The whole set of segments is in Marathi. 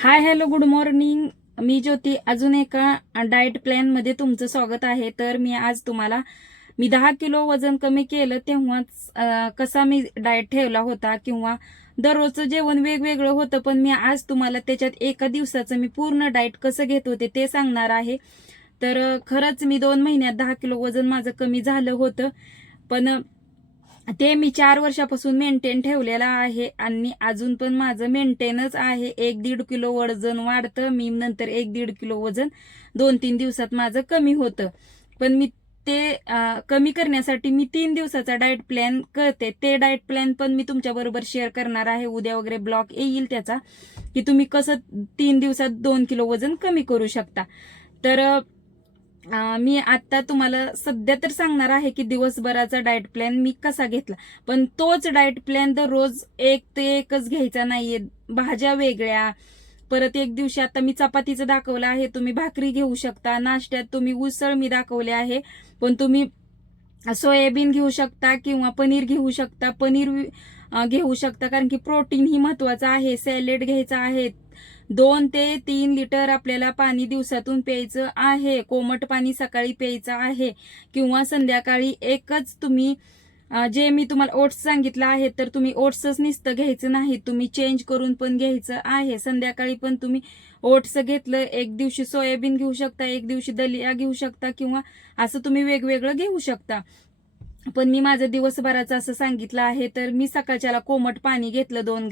हाय हॅलो गुड मॉर्निंग. मी ज्योती. अजून एका डाएट प्लॅन मध्ये तुमचं स्वागत आहे. तर मी आज तुम्हाला 10 किलो वजन कमी केलं तेव्हाच कसा मी डाएट ठेवला होता किंवा दररोजचं जेवण वेगवेगळं होतं, पण मी आज तुम्हाला त्याच्यात एका दिवसाचं मी पूर्ण डाएट कसं घेत होते ते सांगणार आहे. तर खरंच मी 2 महिन्यात 10 किलो वजन माझं कमी झालं होतं, पण ते मी 4 वर्षापासून मेंटेन ठेवलेलं आहे आणि अजून पण माझं मेंटेनच आहे. 1-1.5 किलो वजन वाढतं, मी नंतर 1-1.5 किलो वजन 2-3 दिवसात माझं कमी होतं. पण मी ते कमी करण्यासाठी मी 3 दिवसाचा डाएट प्लॅन करते. ते डाएट प्लॅन पण मी तुमच्याबरोबर शेअर करणार आहे. उद्या वगैरे ब्लॉग येईल त्याचा, की तुम्ही कसं 3 दिवसात 2 किलो वजन कमी करू शकता. तर मी आता तुम्हाला सध्या तर सांगणार आहे की दिवसभराचा डाएट प्लॅन मी कसा घेतला, पण तोच डाएट प्लॅन दररोज एक ते एकच घ्यायचा नाहीये. भाज्या वेगळ्या. परत एक दिवशी आता मी चपातीचं दाखवलं आहे, तुम्ही भाकरी घेऊ शकता. नाश्त्यात तुम्ही उसळ मी दाखवले आहे, पण तुम्ही सोयाबीन घेऊ शकता किंवा पनीर घेऊ शकता. पनीर घेऊ शकता, कारण की प्रोटीन ही महत्वाचं आहे. सॅलेड घ्यायचा आहे. 2 ते 3 लिटर आपल्याला पाणी दिवसातून प्यायचं आहे. कोमट पाणी सकाळी प्यायचं आहे किंवा संध्याकाळी. एकच तुम्ही जे मी तुम्हाला ओट्स सांगितलं आहे, तर तुम्ही ओट्सच नुसतं घ्यायचं नाही, तुम्ही चेंज करून पण घ्यायचं आहे. संध्याकाळी पण तुम्ही ओट्स घेतलं, एक दिवशी सोयाबीन घेऊ शकता, एक दिवशी दलिया घेऊ शकता किंवा असं तुम्ही वेगवेगळं घेऊ शकता. पण मी माझं दिवसभराचं असं सांगितलं आहे. तर मी सकाळच्याला कोमट पाणी घेतलं 2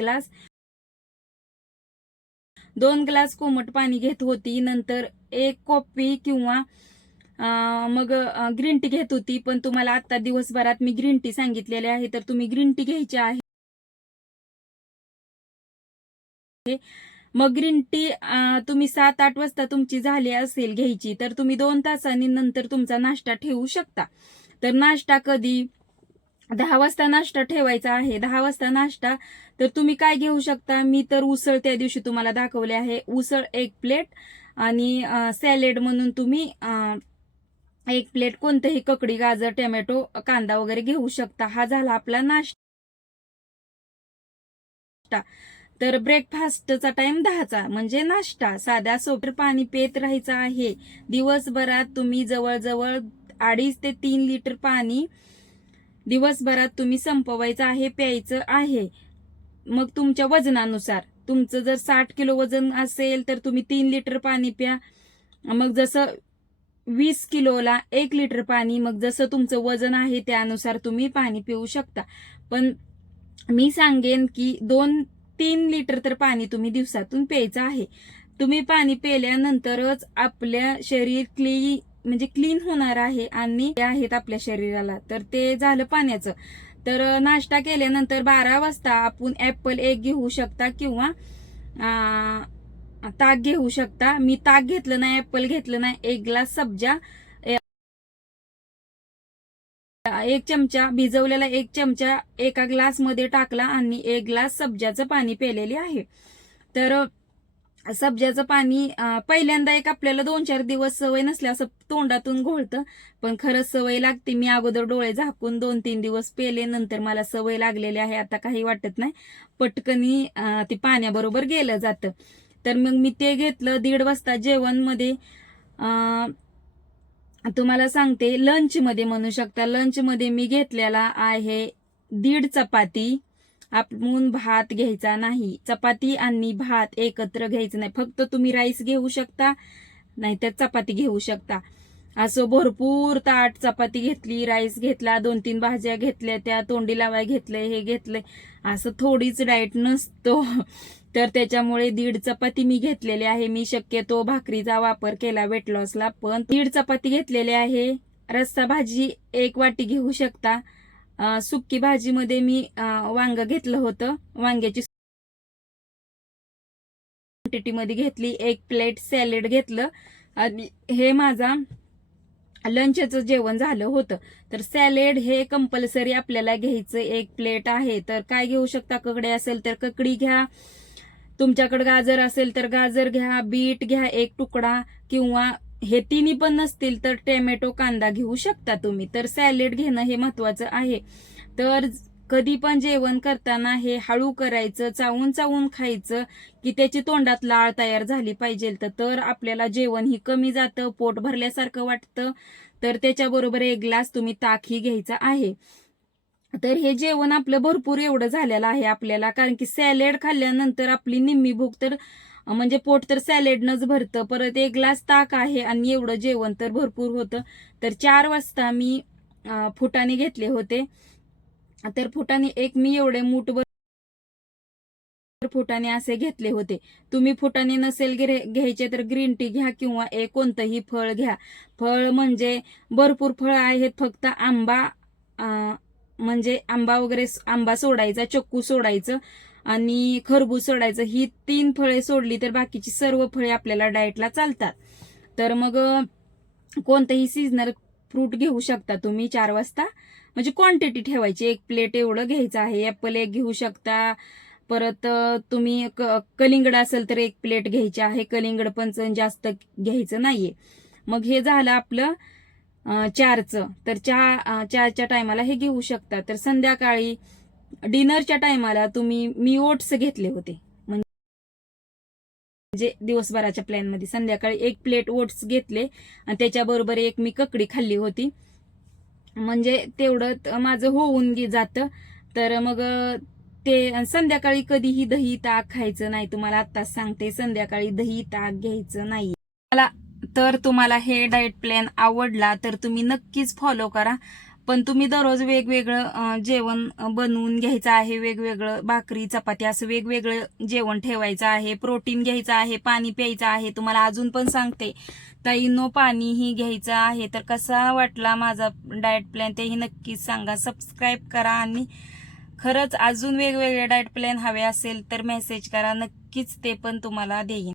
ग्लास कोमट पाणी घेत होती. नंतर 1 कॉफी किंवा मग ग्रीन टी घेत होती. पण तुम्हाला आता दिवसभरात मी ग्रीन टी सांगितलेले आहे, तर तुम्ही ग्रीन टी घ्यायची आहे. मग ग्रीन टी तुम्ही 7-8 वाजता तुमची झाली असेल घ्यायची, तर तुम्ही 2 तासांनी नंतर तुमचा नाश्ता ठेवू शकता. तर नाश्ता कधी 10 वाजता नाश्ता ठेवायचा आहे. 10 वाजता नाश्ता तर तुम्ही काय घेऊ शकता. मी तर उसळ त्या दिवशी तुम्हाला दाखवले आहे. उसळ 1 प्लेट आणि सॅलेड म्हणून तुम्ही 1 प्लेट कोणतंही ककडी, गाजर, टोमॅटो, कांदा वगैरे घेऊ शकता. हा झाला आपला नाश्ता. तर ब्रेकफास्टचा टाइम 10चा म्हणजे नाश्ता. साध्या सोपर पाणी पेत राहायचं आहे. दिवसभरात तुम्ही जवळजवळ 2.5 ते 3 लिटर पाणी दिवसभरात तुम्ही संपवायचं आहे, प्यायचं आहे. मग तुमच्या वजनानुसार, तुमचं जर 60 किलो वजन असेल तर तुम्ही 3 लिटर पाणी प्या. मग जसं 20 किलोला 1 लिटर पाणी, मग जसं तुमचं वजन आहे त्यानुसार तुम्ही पाणी पिऊ शकता. पण मी सांगेन की 2-3 लिटर तर पाणी तुम्ही दिवसातून प्यायचं आहे. तुम्ही पाणी प्यायल्यानंतरच आपल्या शरीर क्लीन होणार आहे आणि ते आहेत आपल्या शरीराला. तर ते झालं पाण्याचं. तर नाश्ता केल्यानंतर 12 वाजता आपण ऍपल 1 घेऊ शकता किंवा ताक घेऊ शकता. मी ताक घेतलं नाही, ऍपल घेतलं नाही. 1 ग्लास सब्जा, 1 चमचा भिजवलेला 1 चमचा एका ग्लास मध्ये टाकला आणि 1 ग्लास सब्जाचं पाणी प्यायलेले आहे. तर सब्जाचं पाणी पहिल्यांदा आपल्याला 2-4 दिवस सवय नसल्या असं तोंडातून घोळतं, पण खरंच सवय लागते. मी अगोदर डोळे झाकून 2-3 दिवस पेले, नंतर मला सवय लागलेली आहे. आता काही वाटत नाही, पटकनी ती पाण्याबरोबर गेलं जातं. तर मग मी ते घेतलं. 1:30 वाजता जेवण मध्ये तुम्हाला सांगते, लंच मध्ये म्हणू शकता. लंच मध्ये मी घेतलेला आहे 1.5 चपाती. आपण भात घ्यायचा नाही. चपाती आणि भात एकत्र घ्यायचं नाही. फक्त तुम्ही राईस घेऊ शकता, नाहीतर चपाती घेऊ शकता. असं भरपूर ताट चपाती घेतली, राईस घेतला, 2-3 भाज्या घेतल्या, त्या तोंडी लावाय घेतलंय, हे घेतलंय. असं थोडीच डाएट नसतो. तर त्याच्यामुळे 1.5 चपाती मी घेतलेली आहे. मी शक्यतो भाकरीचा वापर केला वेट लॉसला, पण 1.5 चपाती घेतलेली आहे. रस्सा भाजी 1 वाटी घेऊ शकता. सुक्की भाजीमध्ये मी वांग घेतलं होतं. वांग्याची क्वांटिटी मध्ये घेतली. 1 प्लेट सॅलेड घेतलं आणि हे माझा लंचचं जेवण झालं होतं. तर सॅलेड हे कंपल्सरी आपल्याला घ्यायचं. 1 प्लेट आहे. तर काय घेऊ शकता, ककडी असेल तर ककडी घ्या, तुमच्याकडे गाजर असेल तर गाजर घ्या, बीट घ्या 1 तुकडा, किंवा हे तिन्ही पण नसतील तर टोमॅटो, कांदा घेऊ शकता तुम्ही. तर सॅलेड घेणं हे महत्वाचं आहे. तर कधी पण जेवण करताना हे हळू करायचं, चावून चावून खायचं, की त्याची तोंडात लाळ तयार झाली पाहिजे. तर आपल्याला जेवण ही कमी जातं, पोट भरल्यासारखं वाटतं. तर त्याच्याबरोबर 1 ग्लास तुम्ही ताकही घ्यायचा आहे. तर हे जेवण आपलं भरपूर एवढं झालेलं आहे आपल्याला, कारण की सॅलेड खाल्ल्यानंतर आपली निम्मी भूक तर म्हणजे पोट तर सॅलेडनंच भरतं. परत 1 ग्लास ताक आहे आणि एवढं जेवण तर भरपूर होतं. तर 4 वाजता मी फुटाणे घेतले होते. तर फुटाणे मी एवढे मूठभर फुटाणे असे घेतले होते. तुम्ही फुटाणे नसेल घ्यायचे तर ग्रीन टी घ्या किंवा कोणतंही फळ घ्या. फळ म्हणजे भरपूर फळं आहेत, फक्त आंबा म्हणजे आंबा वगैरे आंबा सोडायचा, चिक्कू सोडायचं आणि खरबूज सोडायचं. ही 3 फळे सोडली तर बाकीची सर्व फळे आपल्याला डाएटला चालतात. तर मग कोणतंही सीझनल फ्रूट घेऊ शकता तुम्ही 4 वाजता. म्हणजे क्वांटिटी ठेवायची, 1 प्लेट एवढं घ्यायचं आहे. ॲपल 1 घेऊ शकता. परत तुम्ही कलिंगड असेल तर 1 प्लेट घ्यायची आहे. कलिंगड पण जास्त घ्यायचं नाहीये. मग हे झालं आपलं 4चं. तर 4च्या टायमाला हे घेऊ शकता. तर संध्याकाळी डिनरच्या टायमाला मी ओट्स घेतले होते. म्हणजे दिवसभराच्या प्लॅनमध्ये संध्याकाळी 1 प्लेट ओट्स घेतले आणि त्याच्याबरोबर मी ककडी खाल्ली होती. म्हणजे तेवढं माझं होऊन जातं. तर मग ते संध्याकाळी कधीही दही ताक खायचं नाही. तुम्हाला आत्ताच सांगते, संध्याकाळी दही ताक घ्यायचं नाही. तुम्हाला हे डाएट प्लॅन आवडला तर तुम्ही नक्कीच फॉलो करा. पण तुम्ही दररोज वेगवेगळं जेवण बनवून घ्यायचं आहे. वेगवेगळं भाकरी, चपाती असं वेगवेगळं जेवण ठेवायचं आहे. प्रोटीन घ्यायचं आहे, पाणी प्यायचं आहे. तुम्हाला अजून पण सांगते ताईंनो, पाणीही घ्यायचं आहे. तर कसा वाटला माझा डाएट प्लॅन तेही नक्कीच सांगा. सबस्क्राईब करा आणि खरंच अजून वेगवेगळे डाएट प्लॅन हवे असेल तर मेसेज करा. नक्कीच ते पण तुम्हाला देईन.